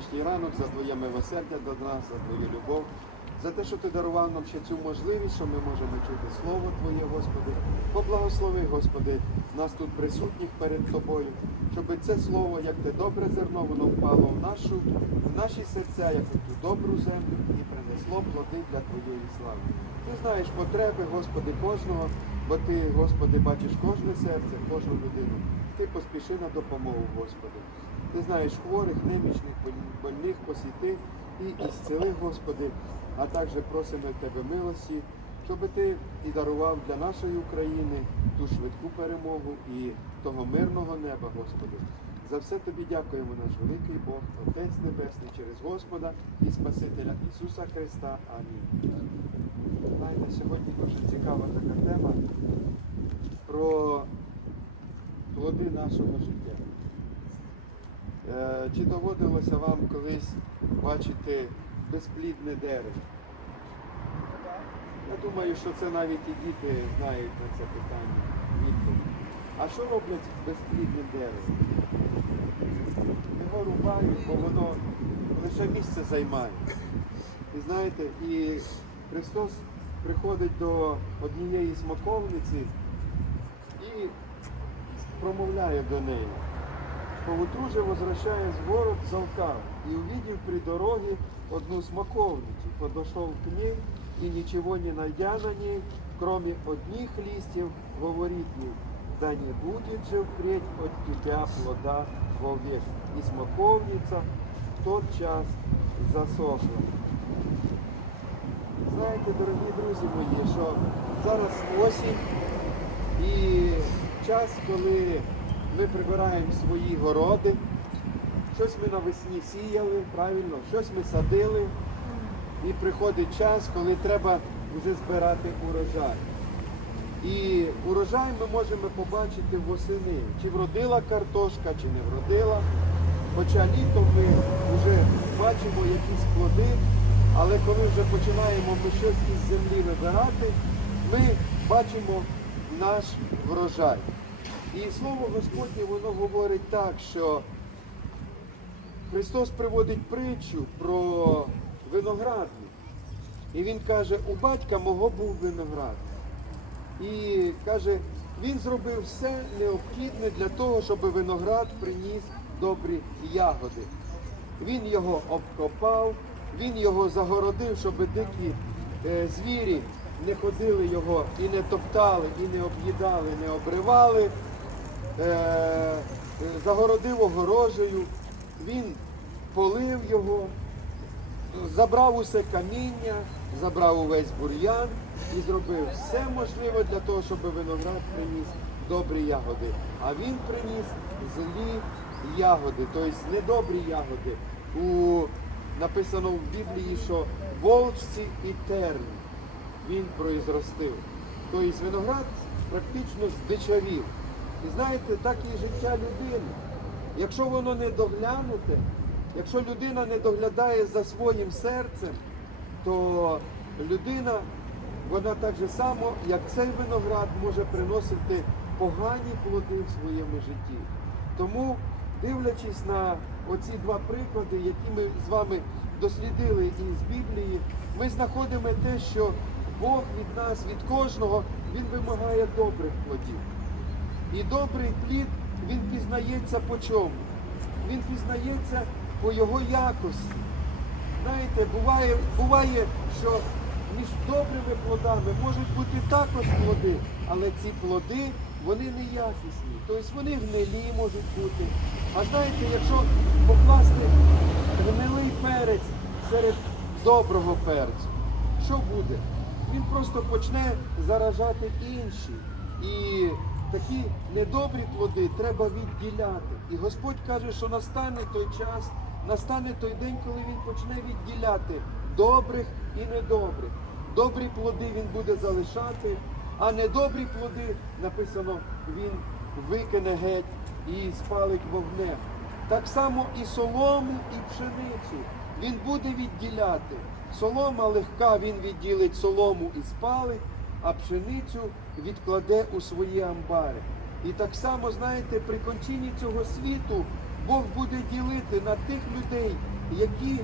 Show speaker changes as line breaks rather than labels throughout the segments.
сьогоднішній ранок, за твоє милосердя до нас, за твою любов, за те, що ти дарував нам ще цю можливість, що ми можемо чути Слово Твоє, Господи. Поблагослови, Господи, нас тут присутніх перед Тобою, щоб це слово, як те добре зерно, воно впало в нашу, в наші серця, як у ту добру землю, і принесло плоди для Твоєї слави. Ти знаєш потреби, Господи, кожного, бо Ти, Господи, бачиш кожне серце, кожну людину. Ти поспіши на допомогу, Господи. Ти знаєш хворих, немічних, больних посіти і ісцели, Господи, а також просимо Тебе милості, щоб Ти і дарував для нашої України ту швидку перемогу і того мирного неба, Господи. За все тобі дякуємо, наш великий Бог, Отець Небесний, через Господа і Спасителя Ісуса Христа. Амінь. Знаєте, сьогодні дуже цікава така тема про плоди нашого життя. Е, Чи доводилося вам колись бачити безплідне дерево? Я думаю, що це навіть і діти знають на це питання. відповідь. А що роблять з безплідним деревом? Його рубають, бо воно лише місце займає. І знаєте, і Христос приходить до однієї смоковниці і промовляє до неї. Поутру же возвращаясь в город, залкал, и увидев при дороге одну смоковницу, подошел к ней и ничего не найдя на ней, кроме одних листьев, говорит ей, да не будет же впредь от тебя плода вовек. И смоковница в тот час засохла. Знаєте, дорогі друзі мої, що зараз осінь і час, коли ми прибираємо свої городи, щось ми навесні сіяли, правильно, щось ми садили, і приходить час, коли треба вже збирати урожай. І урожай ми можемо побачити восени, чи вродила картошка, чи не вродила. Хоча літом ми вже бачимо якісь плоди, але коли вже починаємо ми щось із землі вибирати, ми бачимо наш врожай. І слово Господнє воно говорить так, що Христос приводить притчу про виноградник. І Він каже, у батька мого був виноградник. І каже, він зробив все необхідне для того, щоб виноград приніс добрі ягоди. Він його обкопав, він його загородив, щоб дикі е, звірі не ходили його і не топтали, і не об'їдали, не обривали. Е, загородив огорожею, він полив його, забрав усе каміння, забрав увесь бур'ян і зробив все можливе для того, щоб виноград приніс добрі ягоди. А він приніс злі ягоди, тобто недобрі ягоди. У, написано в Біблії, що волчці і терни він произростив. Тобто виноград практично здичавів. І знаєте, так і життя людини. Якщо воно не доглянуте, якщо людина не доглядає за своїм серцем, то людина, вона так же само, як цей виноград, може приносити погані плоди в своєму житті. Тому, дивлячись на оці два приклади, які ми з вами дослідили із Біблії, ми знаходимо те, що Бог від нас, від кожного, Він вимагає добрих плодів. І добрий плід, він пізнається по чому? Він пізнається по його якості. Знаєте, буває, буває, що між добрими плодами можуть бути також плоди, але ці плоди, вони неякісні. Тобто вони гнилі можуть бути. А знаєте, якщо покласти гнилий перець серед доброго перцю, що буде? Він просто почне заражати інші. І такі недобрі плоди треба відділяти. І Господь каже, що настане той час, настане той день, коли Він почне відділяти добрих і недобрих. Добрі плоди він буде залишати, а недобрі плоди, написано, він викине геть і спалить вогнем. Так само і солому, і пшеницю він буде відділяти. Солома легка, він відділить солому і спалить, а пшеницю відкладе у свої амбари. І так само, знаєте, при кончині цього світу Бог буде ділити на тих людей, які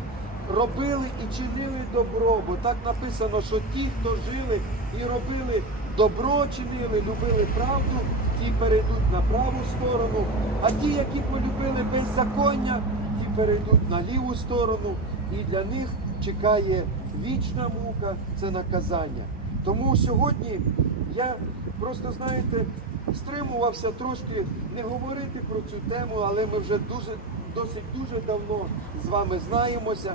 робили і чинили добро. Бо так написано, що ті, хто жили і робили добро, чинили, любили правду, ті перейдуть на праву сторону, а ті, які полюбили беззаконня, ті перейдуть на ліву сторону, і для них чекає вічна мука, це наказання. Тому сьогодні я просто, знаєте, стримувався трошки не говорити про цю тему, але ми вже дуже, досить дуже давно з вами знаємося.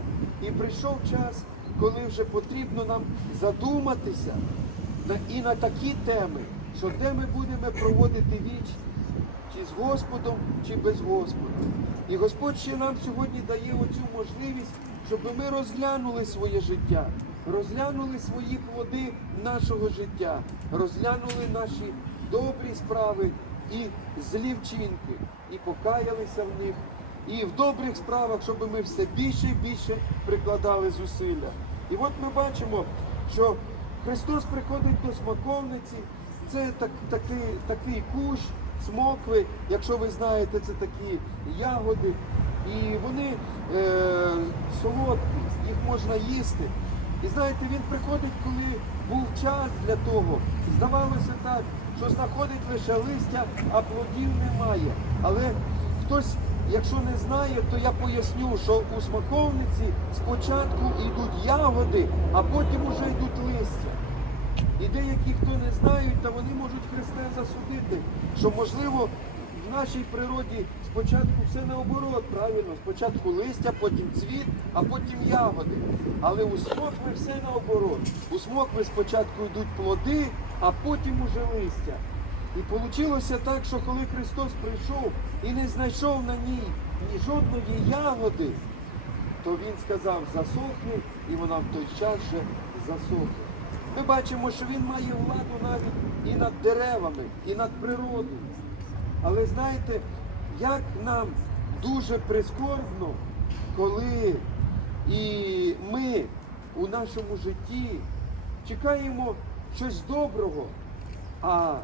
І прийшов час, коли вже потрібно нам задуматися і на такі теми, що де ми будемо проводити віч, чи з Господом, чи без Господа. І Господь ще нам сьогодні дає оцю можливість, щоб ми розглянули своє життя, розглянули свої плоди нашого життя, розглянули наші добрі справи і злі вчинки, і покаялися в них. І в добрих справах, щоб ми все більше і більше прикладали зусилля. І от ми бачимо, що Христос приходить до смаковниці, це так, такий, такий кущ, смокви, якщо ви знаєте, це такі ягоди. І вони е, солодкі, їх можна їсти. І знаєте, він приходить, коли був час для того. Здавалося так, що знаходить лише листя, а плодів немає. Але хтось, якщо не знає, то я поясню, що у смаковниці спочатку йдуть ягоди, а потім уже йдуть листя. І деякі, хто не знають, та вони можуть Христа засудити, що можливо в нашій природі спочатку все наоборот, правильно, спочатку листя, потім цвіт, а потім ягоди. Але у смокви все наоборот. У смокви спочатку йдуть плоди, а потім уже листя. І вийшло так, що коли Христос прийшов і не знайшов на ній ні жодної ягоди, то він сказав засохне, і вона в той час же засохне. Ми бачимо, що він має владу навіть і над деревами, і над природою. Але знаєте, як нам дуже прискорбно, коли і ми у нашому житті чекаємо щось доброго, а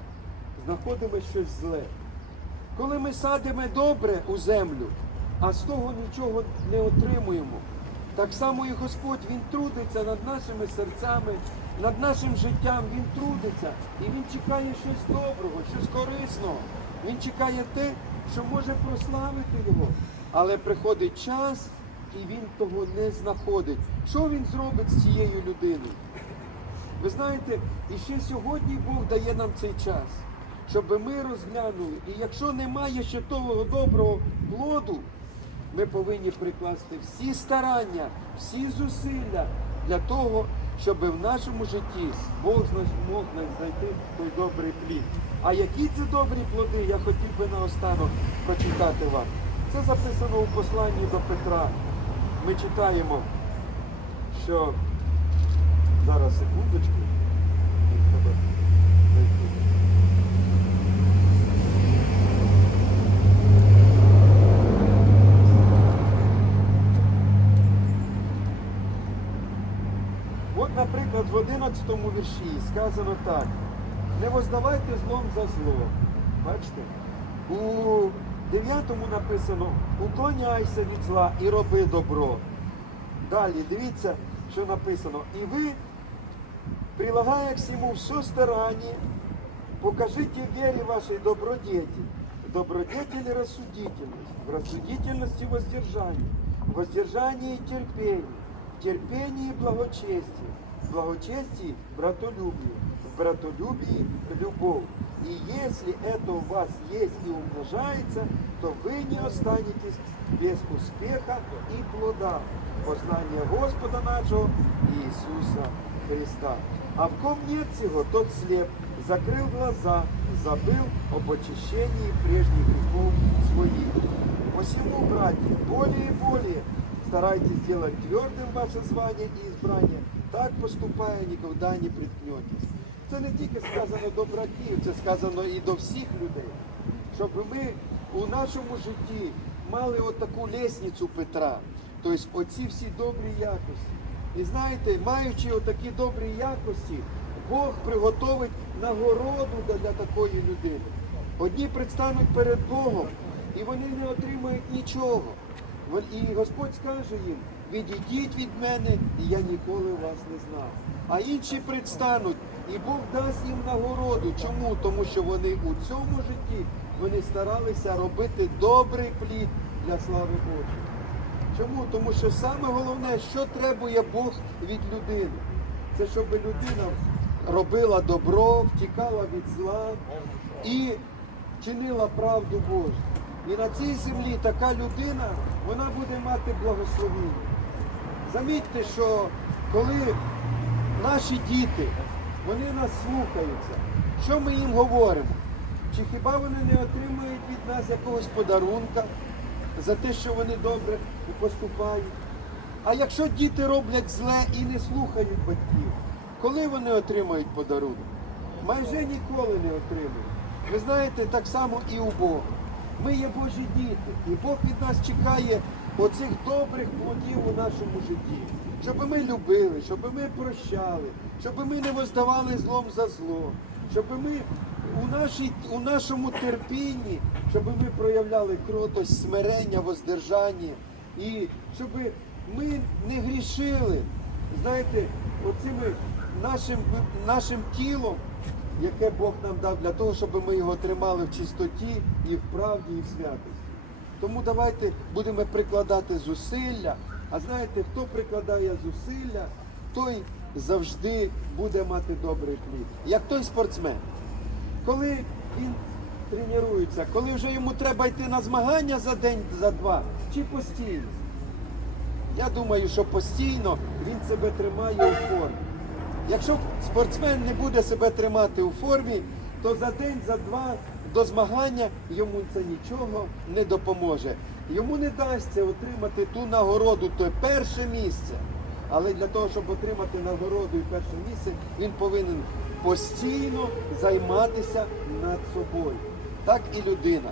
знаходимо щось зле. Коли ми садимо добре у землю, а з того нічого не отримуємо, так само і Господь Він трудиться над нашими серцями, над нашим життям, Він трудиться і Він чекає щось доброго, щось корисного. Він чекає те, що може прославити його. Але приходить час, і він того не знаходить. Що він зробить з цією людиною? Ви знаєте, і ще сьогодні Бог дає нам цей час, щоб ми розглянули. І якщо немає ще того доброго плоду, ми повинні прикласти всі старання, всі зусилля для того, щоб в нашому житті Бог мог знайти той добрий плід. А які це добрі плоди, я хотів би наостанок прочитати вам. Це записано у посланні до Петра. Ми читаємо, що зараз секундочку. От, наприклад, в 11 вірші сказано так. Не воздавайте злом за зло. Бачите? У 9 написано уклоняйся від зла і роби добро. Далі, дивіться, що написано. І ви, прилагая к всему все старание, покажите в вере вашей добродетель. В добродетели рассудительность, в рассудительности воздержание, в воздержании терпение, в терпении благочестие, в благочестии братолюбие, братолюбии любовь. И если это у вас есть и умножается, то вы не останетесь без успеха и плода познания Господа нашего Иисуса Христа. А в ком нет сего, тот слеп, закрыл глаза, забыл об очищении прежних грехов своих. Посему, братья, более и более старайтесь делать твердым ваше звание и избрание, так поступая никогда не приткнетесь. Це не тільки сказано до братів, це сказано і до всіх людей, щоб ми у нашому житті мали отаку лісницю Петра, тобто оці всі добрі якості. І знаєте, маючи отакі добрі якості, Бог приготовить нагороду для такої людини. Одні предстануть перед Богом і вони не отримають нічого. І Господь скаже їм, відійдіть від мене, і я ніколи вас не знав. А інші предстануть, і Бог дасть їм нагороду. Чому? Тому що вони у цьому житті вони старалися робити добрий плід для слави Божої. Чому? Тому що саме головне, що требує Бог від людини, це щоб людина робила добро, втікала від зла і чинила правду Божу. І на цій землі така людина, вона буде мати благословіння. Замітьте, що коли наші діти, вони нас слухаються, що ми їм говоримо? Чи хіба вони не отримають від нас якогось подарунка за те, що вони добре поступають? А якщо діти роблять зле і не слухають батьків, коли вони отримають подарунок? Майже ніколи не отримують. Ви знаєте, так само і у Бога. Ми є Божі діти, і Бог від нас чекає оцих добрих плодів у нашому житті, щоб ми любили, щоб ми прощали, щоб ми не воздавали злом за зло, щоб ми у, нашій, у нашому терпінні, щоб ми проявляли кротость, смирення, воздержання, і щоб ми не грішили, знаєте, оцими нашим, нашим тілом, яке Бог нам дав для того, щоб ми його тримали в чистоті і в правді, і в святості. Тому давайте будемо прикладати зусилля. А знаєте, хто прикладає зусилля, той завжди буде мати добрий плід. Як той спортсмен. Коли він тренується, коли вже йому треба йти на змагання за день, за два, чи постійно. Я думаю, що постійно він себе тримає у формі. Якщо спортсмен не буде себе тримати у формі, то за день, за два до змагання йому це нічого не допоможе. Йому не дасться отримати ту нагороду, то перше місце. Але для того, щоб отримати нагороду і перше місце, він повинен постійно займатися над собою. Так і людина.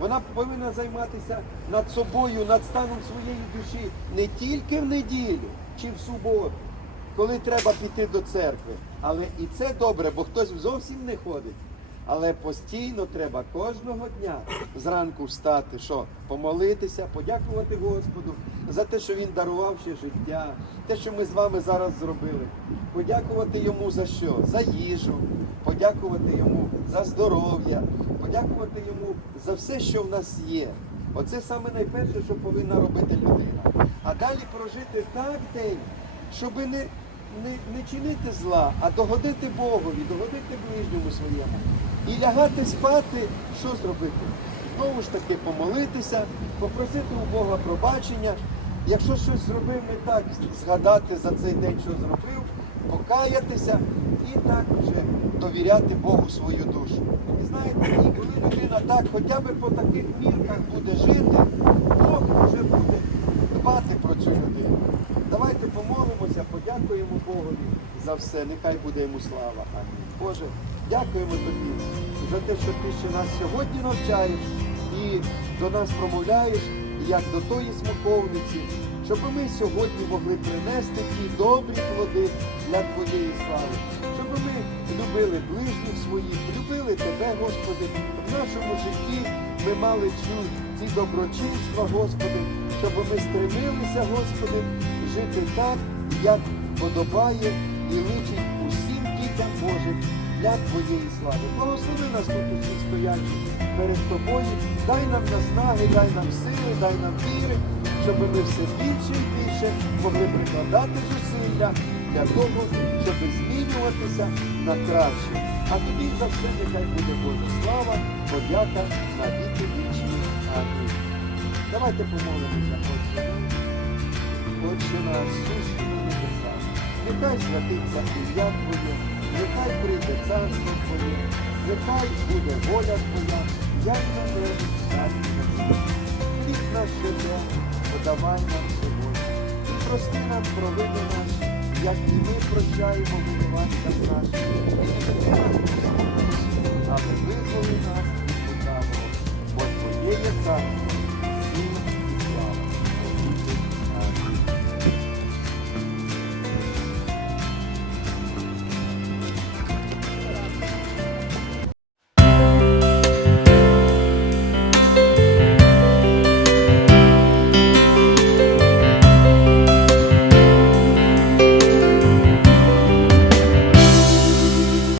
Вона повинна займатися над собою, над станом своєї душі не тільки в неділю чи в суботу, коли треба піти до церкви. Але і це добре, бо хтось зовсім не ходить. Але постійно треба кожного дня зранку встати, що помолитися, подякувати Господу за те, що Він дарував ще життя, те, що ми з вами зараз зробили. Подякувати йому за що? За їжу, подякувати йому за здоров'я, подякувати йому за все, що в нас є. Оце саме найперше, що повинна робити людина. А далі прожити так день, щоб не, не, не чинити зла, а догодити Богові, догодити ближньому своєму. І лягати спати, що зробити? Знову ж таки помолитися, попросити у Бога пробачення. Якщо щось зробив не так, згадати за цей день, що зробив, покаятися і так вже довіряти Богу свою душу. І знаєте, і коли людина так хоча б по таких мірках буде жити, Бог вже буде дбати про цю людину. Помолимося, подякуємо Богові за все. Нехай буде йому слава. Амінь. Боже, дякуємо тобі за те, що ти ще нас сьогодні навчаєш і до нас промовляєш, як до тої смоковниці, щоб ми сьогодні могли принести ті добрі плоди для Твоєї слави, щоб ми любили ближніх своїх, любили Тебе, Господи, в нашому житті ми мали цю, ці доброчинства, Господи, щоб ми стремилися, Господи, жити так, як подобає і личить усім дітям Божим для Твоєї слави. Благослови нас тут усіх стоячих перед Тобою, дай нам наснаги, дай нам сили, дай нам віри, щоб ми все більше і більше могли прикладати зусилля для того, щоб змінюватися на краще. А тобі за все нехай буде Божа слава, подяка на віки вічні. Амінь. Давайте помолимося, Отче. Отче наш, сущий на небесах, нехай святиться ім'я Твоє, нехай прийде царство Твоє, нехай буде воля Твоя, як на небі, так і на землі. Хліб наш щоденний подавай нам сьогодні, і прости нам провини наші, як і ми прощаємо винуватцям нашим, і не